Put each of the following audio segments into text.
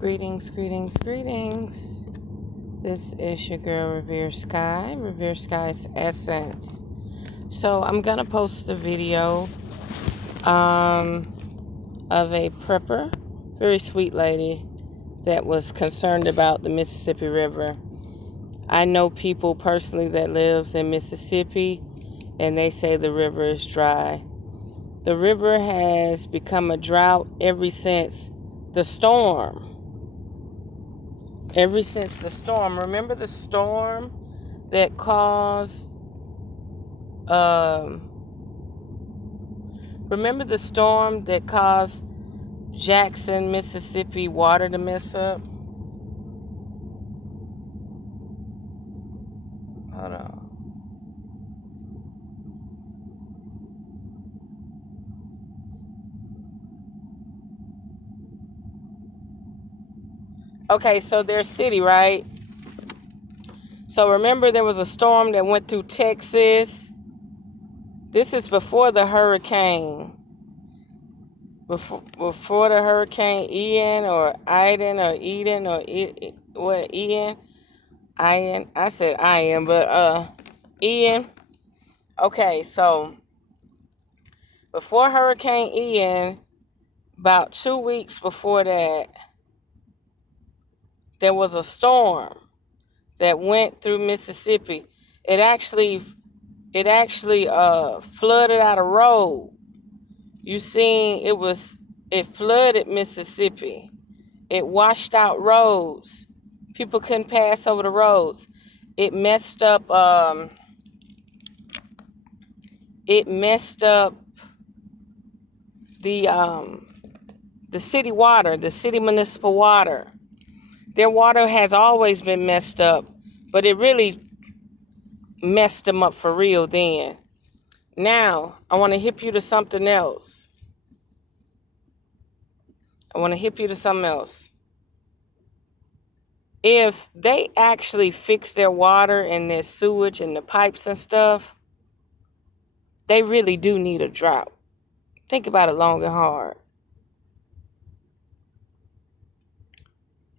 Greetings. This is your girl, Revere Sky's Essence. So I'm going to post a video of a prepper, very sweet lady, that was concerned about the Mississippi River. I know people personally that lives in Mississippi, and they say the river is dry. The river has become a drought ever since the storm. Remember the storm that caused, Jackson, Mississippi water to mess up? Hold on. Okay, so their city, right? So remember there was a storm that went through Texas. This is before the hurricane. Before the hurricane Ian or Iden or Eden or Ian? Ian. I said Ian, but Ian. Okay, so before Hurricane Ian, about 2 weeks before that, there was a storm that went through Mississippi. It actually flooded out a road. You seen it flooded Mississippi. It washed out roads. People couldn't pass over the roads. It messed up the city water, the city municipal water. Their water has always been messed up, but it really messed them up for real then. Now, I want to hip you to something else. If they actually fix their water and their sewage and the pipes and stuff, they really do need a drought. Think about it long and hard.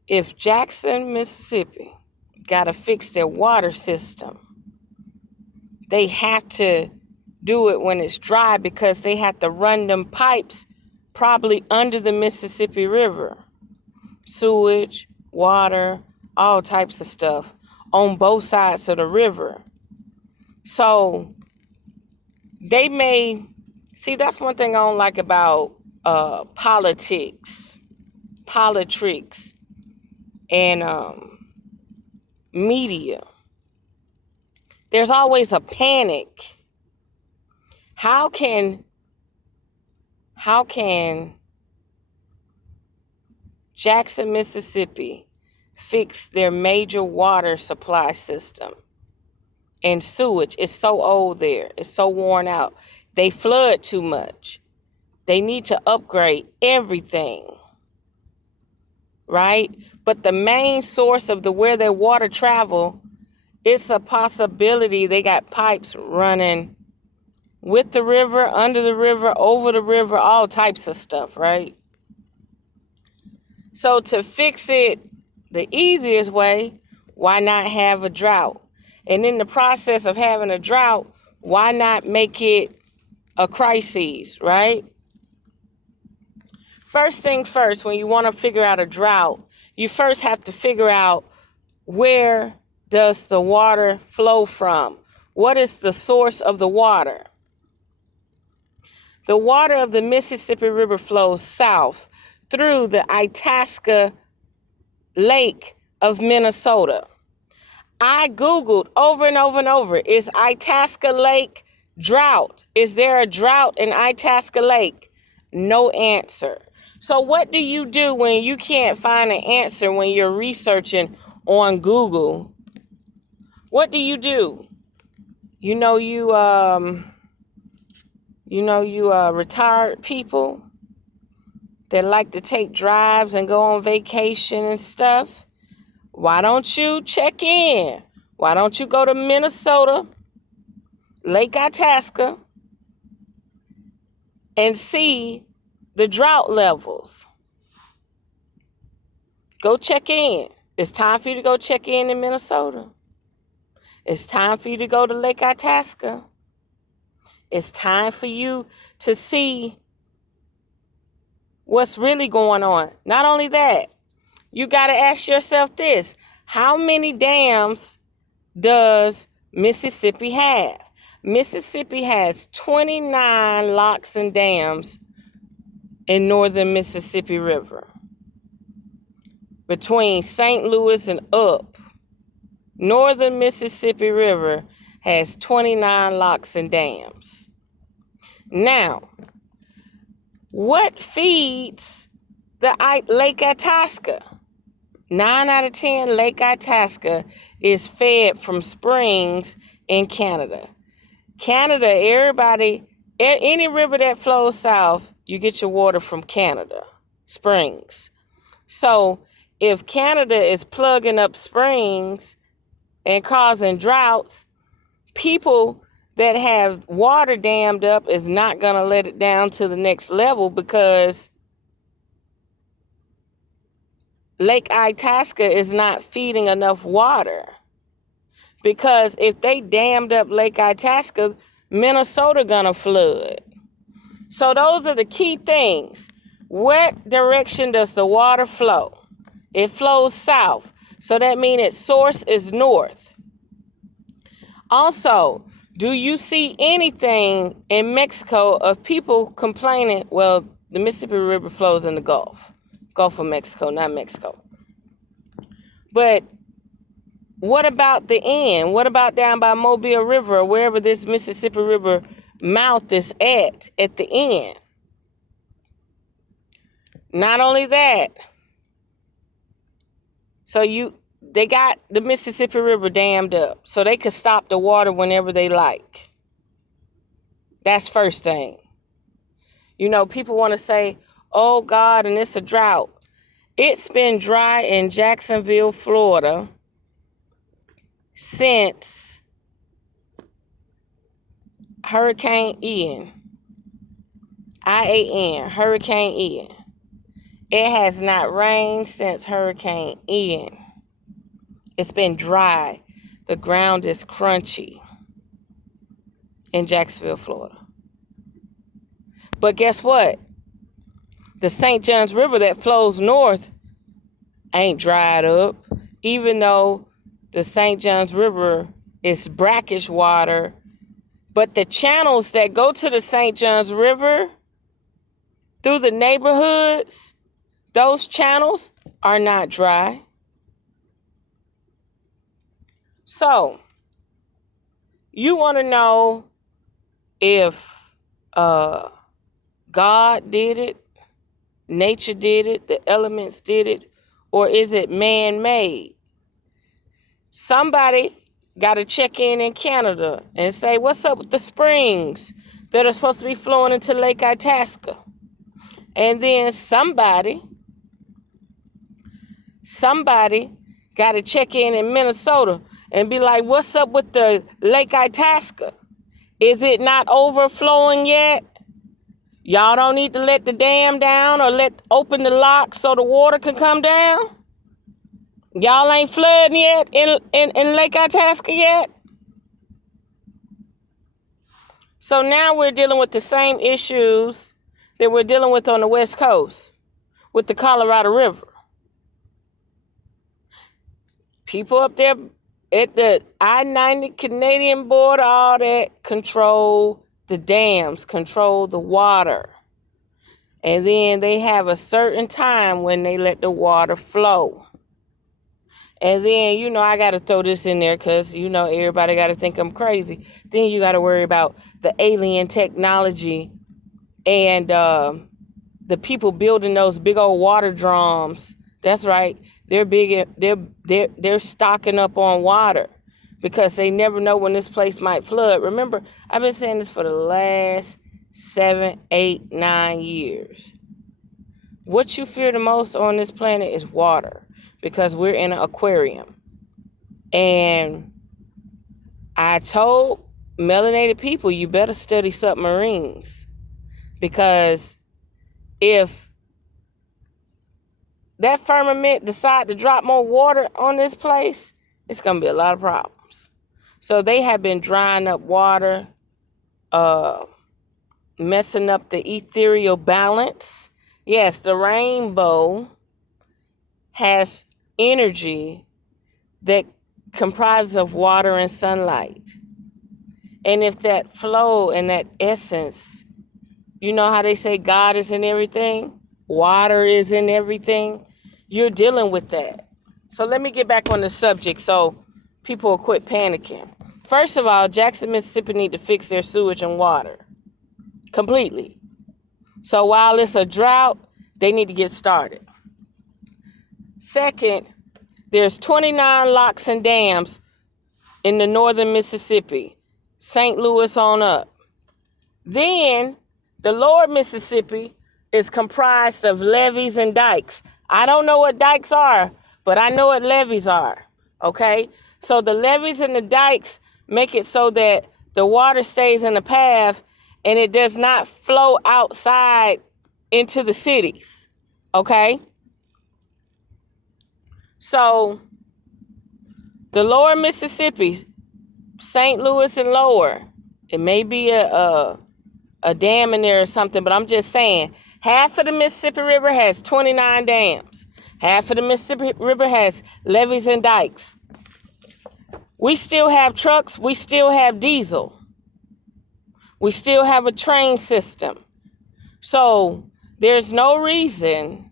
If Jackson, Mississippi got to fix their water system, they have to do it when it's dry because they have to run them pipes probably under the Mississippi River. Sewage, water, all types of stuff on both sides of the river. So they may, see, that's one thing I don't like about politics, and media. There's always a panic. How can Jackson, Mississippi fix their major water supply system and sewage? It's so old there. It's so worn out. They flood too much. They need to upgrade everything, right? But the main source of where their water travel, it's a possibility they got pipes running with the river, under the river, over the river, all types of stuff, right? So to fix it the easiest way, why not have a drought? And in the process of having a drought, why not make it a crisis, right? First thing first, when you want to figure out a drought, you first have to figure out where does the water flow from? What is the source of the water? The water of the Mississippi River flows south through the Itasca Lake of Minnesota. I Googled over and over, is Itasca Lake drought? Is there a drought in Itasca Lake? No answer. So what do you do when you can't find an answer when you're researching on Google? What do? Retired people that like to take drives and go on vacation and stuff. Why don't you check in? Why don't you go to Minnesota, Lake Itasca, and see the drought levels? Go check in. It's time for you to go check in Minnesota. It's time for you to go to Lake Itasca. It's time for you to see what's really going on. Not only that, you got to ask yourself this. How many dams does Mississippi have? Mississippi has 29 locks and dams in northern Mississippi River. Between St. Louis and up, northern Mississippi River has 29 locks and dams. Now, what feeds the Lake Itasca? 9 out of 10 Lake Itasca is fed from springs in Canada. Canada, everybody, any river that flows south, you get your water from Canada, springs. So if Canada is plugging up springs and causing droughts, people that have water dammed up is not going to let it down to the next level, because Lake Itasca is not feeding enough water. Because if they dammed up Lake Itasca, Minnesota gonna flood. So those are the key things. What direction does the water flow? It flows south. So that means its source is north. Also, do you see anything in Mexico of people complaining? Well, the Mississippi River flows in the Gulf of Mexico, not Mexico. But what about the end? What about down by Mobile River or wherever this Mississippi River mouth is at the end? Not only that, so they got the Mississippi River dammed up so they could stop the water whenever they like. That's first thing. You know, people want to say, oh God, and it's a drought. It's been dry in Jacksonville, Florida since Hurricane Ian. IAN, Hurricane Ian. It has not rained since Hurricane Ian. It's been dry. The ground is crunchy in Jacksonville, Florida. But guess what? The St. Johns River that flows north ain't dried up, even though the St. Johns River is brackish water. But the channels that go to the St. Johns River through the neighborhoods, those channels are not dry. So, you want to know if God did it, nature did it, the elements did it, or is it man-made? Somebody got to check in Canada and say, what's up with the springs that are supposed to be flowing into Lake Itasca? And then somebody got to check in Minnesota and be like, what's up with the Lake Itasca? Is it not overflowing yet? Y'all don't need to let the dam down or open the lock so the water can come down? Y'all ain't flooding yet in Lake Itasca yet? So now we're dealing with the same issues that we're dealing with on the West Coast with the Colorado River. People up there at the I-90 Canadian border, all that, control the dams, control the water. And then they have a certain time when they let the water flow. And then, I got to throw this in there because, everybody got to think I'm crazy. Then you got to worry about the alien technology and the people building those big old water drums. That's right. They're big. They're stocking up on water because they never know when this place might flood. Remember, I've been saying this for the last 7, 8, 9 years. What you fear the most on this planet is water, because we're in an aquarium. And I told melanated people, you better study submarines, because if that firmament decide to drop more water on this place, it's going to be a lot of problems. So they have been drying up water, messing up the ethereal balance. Yes, the rainbow has energy that comprises of water and sunlight. And if that flow and that essence, you know how they say God is in everything? Water is in everything. You're dealing with that. So let me get back on the subject so people will quit panicking. First of all, Jackson, Mississippi need to fix their sewage and water completely. So while it's a drought, they need to get started. Second, there's 29 locks and dams in the northern Mississippi, St. Louis on up. Then the lower Mississippi is comprised of levees and dikes. I don't know what dikes are, but I know what levees are, okay? So the levees and the dikes make it so that the water stays in the path and it does not flow outside into the cities, okay? So the lower Mississippi, St. Louis and lower, it may be a dam in there or something, but I'm just saying, half of the Mississippi River has 29 dams. Half of the Mississippi River has levees and dikes. We still have trucks. We still have diesel. We still have a train system. So there's no reason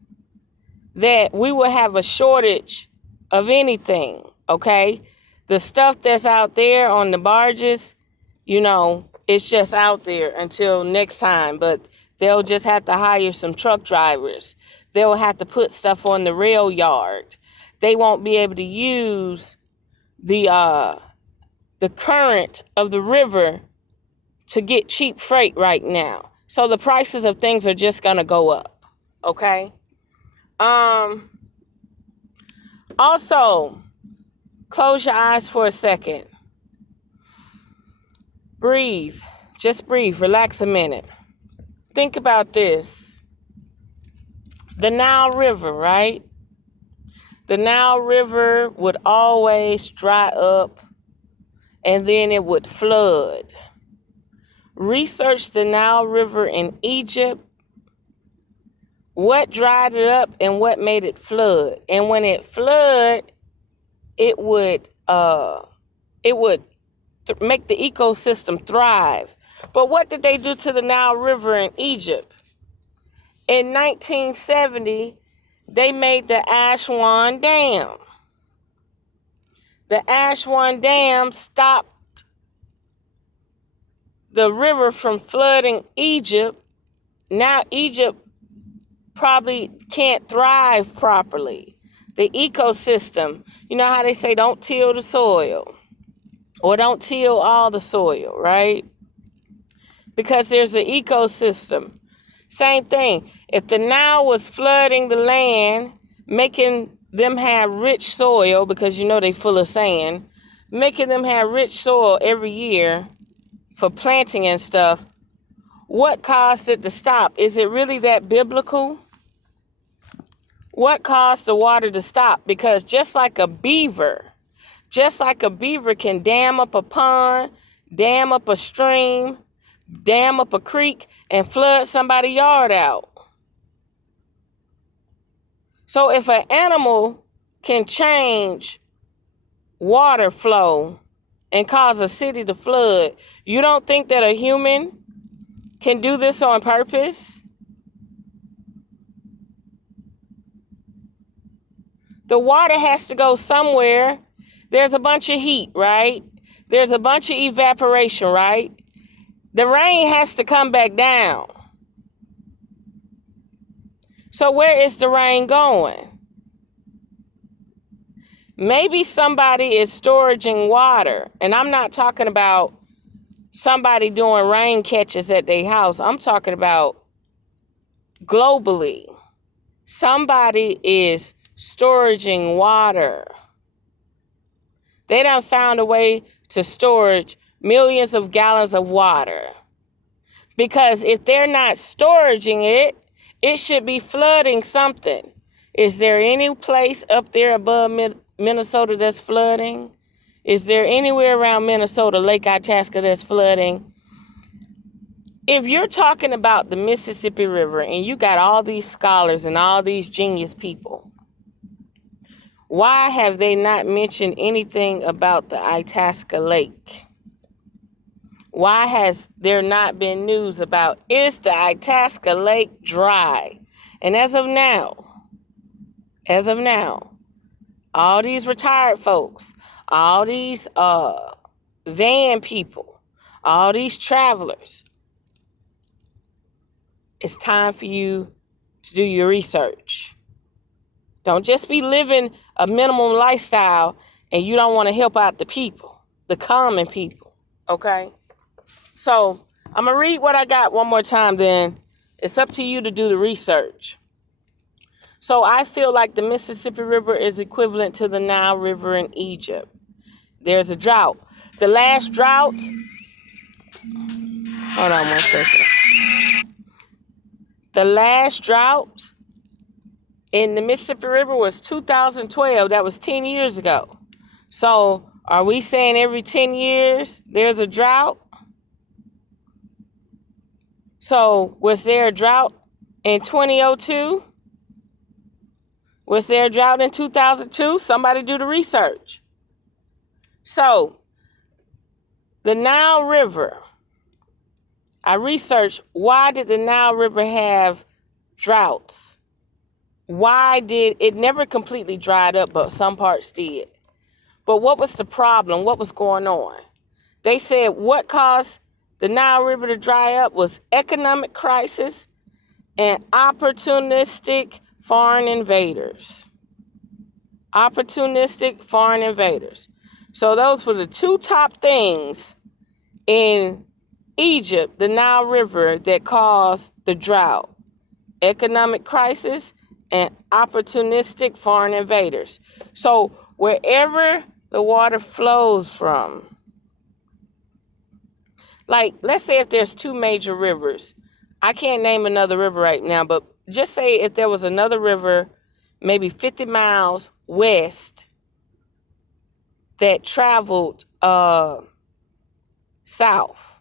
that we will have a shortage of anything, okay? The stuff that's out there on the barges, you know, it's just out there until next time, but they'll just have to hire some truck drivers. They'll have to put stuff on the rail yard. They won't be able to use the current of the river to get cheap freight right now. So the prices of things are just going to go up, okay? Also, close your eyes for a second. Breathe. Just breathe. Relax a minute. Think about this. The Nile River, right? The Nile River would always dry up and then it would flood. Research the Nile River in Egypt. What dried it up and what made it flood? And when it flooded, it would make the ecosystem thrive. But what did they do to the Nile River in Egypt? In 1970, they made the Aswan Dam. The Aswan Dam stopped the river from flooding Egypt. Now Egypt probably can't thrive properly. The ecosystem, you know how they say don't till the soil or don't till all the soil, right? Because there's an ecosystem. Same thing. If the Nile was flooding the land, making them have rich soil, because you know they full of sand, making them have rich soil every year for planting and stuff, what caused it to stop? Is it really that biblical? What caused the water to stop? Because just like a beaver can dam up a pond, dam up a stream, dam up a creek, and flood somebody's yard out. So if an animal can change water flow and cause a city to flood, you don't think that a human can do this on purpose? The water has to go somewhere. There's a bunch of heat, right? There's a bunch of evaporation, right? The rain has to come back down. So where is the rain going? Maybe somebody is storing water. And I'm not talking about somebody doing rain catches at their house. I'm talking about globally. Somebody is storing water. They done found a way to storage millions of gallons of water. Because if they're not storing it, it should be flooding something. Is there any place up there above Minnesota that's flooding? Is there anywhere around Minnesota, Lake Itasca, that's flooding? If you're talking about the Mississippi River and you got all these scholars and all these genius people, why have they not mentioned anything about the Itasca Lake? Why has there not been news about, is the Itasca Lake dry? And as of now, all these retired folks, all these van people, all these travelers, it's time for you to do your research. Don't just be living a minimum lifestyle and you don't want to help out the people, the common people, okay? So I'm going to read what I got one more time, then it's up to you to do the research. So I feel like the Mississippi River is equivalent to the Nile River in Egypt. There's a drought. The last drought, hold on 1 second. The last drought in the Mississippi River was 2012. That was 10 years ago. So are we saying every 10 years there's a drought? So was there a drought in 2002? Was there a drought in 2002? Somebody do the research. So the Nile River, I researched, why did the Nile River have droughts? Why did it never completely dried up, but some parts did? But what was the problem? What was going on? They said what caused the Nile River to dry up was economic crisis and opportunistic foreign invaders. Opportunistic foreign invaders. So those were the two top things in Egypt, the Nile River, that caused the drought. Economic crisis and opportunistic foreign invaders. So wherever the water flows from, like, let's say if there's two major rivers, I can't name another river right now, but just say if there was another river, maybe 50 miles west, that traveled south.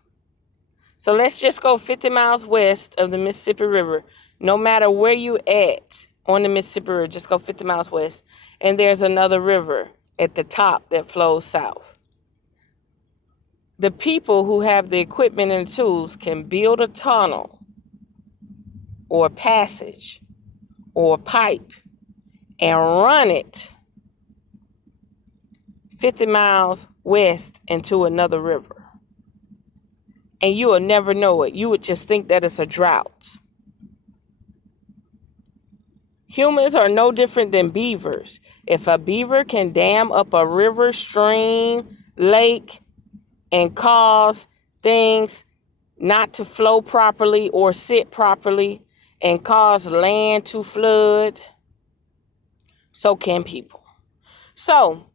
So let's just go 50 miles west of the Mississippi River. No matter where you at on the Mississippi River, just go 50 miles west, and there's another river at the top that flows south. The people who have the equipment and the tools can build a tunnel or a passage or a pipe and run it 50 miles west into another river. And you will never know it. You would just think that it's a drought. Humans are no different than beavers. If a beaver can dam up a river, stream, lake, and cause things not to flow properly or sit properly and cause land to flood, so can people. So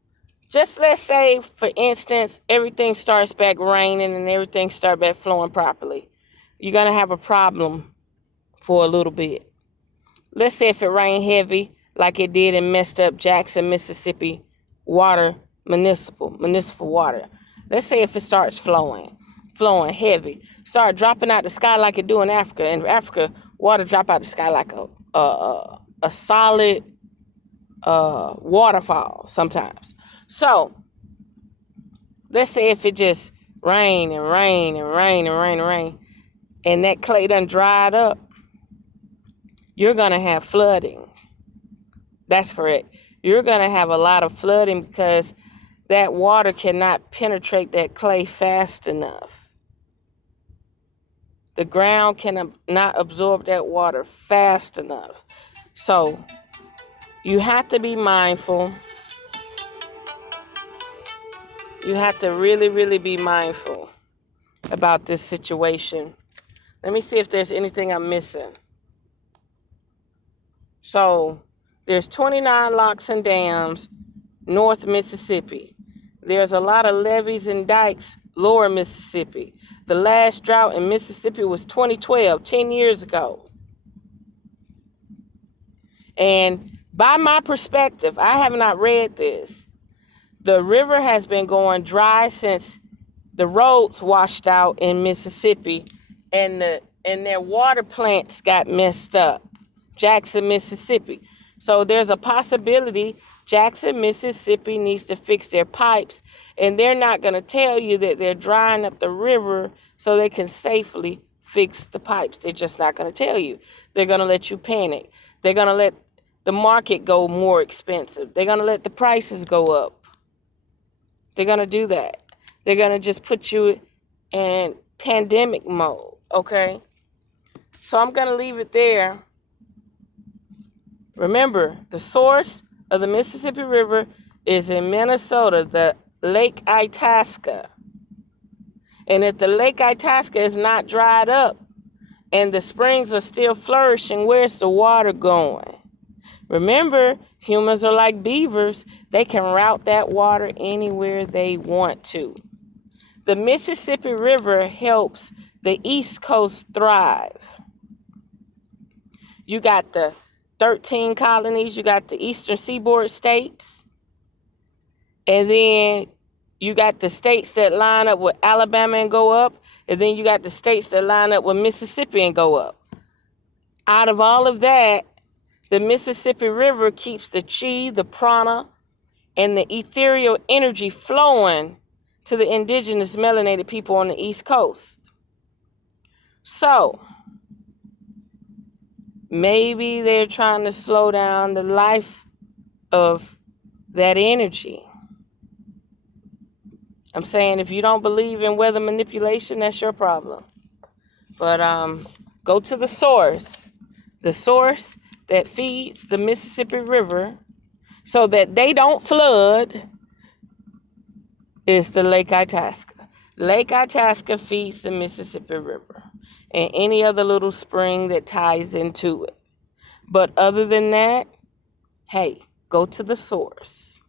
just let's say, for instance, everything starts back raining and everything starts back flowing properly. You're going to have a problem for a little bit. Let's say if it rained heavy like it did and messed up Jackson, Mississippi water, municipal water. Let's say if it starts flowing heavy, start dropping out the sky like it do in Africa. In Africa, water drop out the sky like a solid waterfall sometimes. So let's say if it just rain, and that clay done dried up, you're going to have flooding. That's correct. You're going to have a lot of flooding because that water cannot penetrate that clay fast enough. The ground cannot absorb that water fast enough. So you have to be mindful. You have to really, really be mindful about this situation. Let me see if there's anything I'm missing. So there's 29 locks and dams, North Mississippi. There's a lot of levees and dikes, Lower Mississippi. The last drought in Mississippi was 2012, 10 years ago. And By my perspective, I have not read this. The river has been going dry since the roads washed out in Mississippi and their water plants got messed up. Jackson, Mississippi. So there's a possibility Jackson, Mississippi needs to fix their pipes, and they're not going to tell you that they're drying up the river so they can safely fix the pipes. They're just not going to tell you. They're going to let you panic. They're going to let the market go more expensive. They're going to let the prices go up. They're going to do that. They're going to just put you in pandemic mode, okay? So I'm going to leave it there. Remember, the source of the Mississippi River is in Minnesota, the Lake Itasca. And if the Lake Itasca is not dried up and the springs are still flourishing, where's the water going? Remember, humans are like beavers. They can route that water anywhere they want to. The Mississippi River helps the East Coast thrive. You got the 13 colonies, you got the Eastern Seaboard states, and then you got the states that line up with Alabama and go up, and then you got the states that line up with Mississippi and go up. Out of all of that, the Mississippi River keeps the chi, the prana, and the ethereal energy flowing to the indigenous melanated people on the East Coast. So, maybe they're trying to slow down the life of that energy. I'm saying if you don't believe in weather manipulation, that's your problem. But go to the source that feeds the Mississippi River so that they don't flood is the Lake Itasca. Lake Itasca feeds the Mississippi River and any other little spring that ties into it. But other than that, hey, go to the source.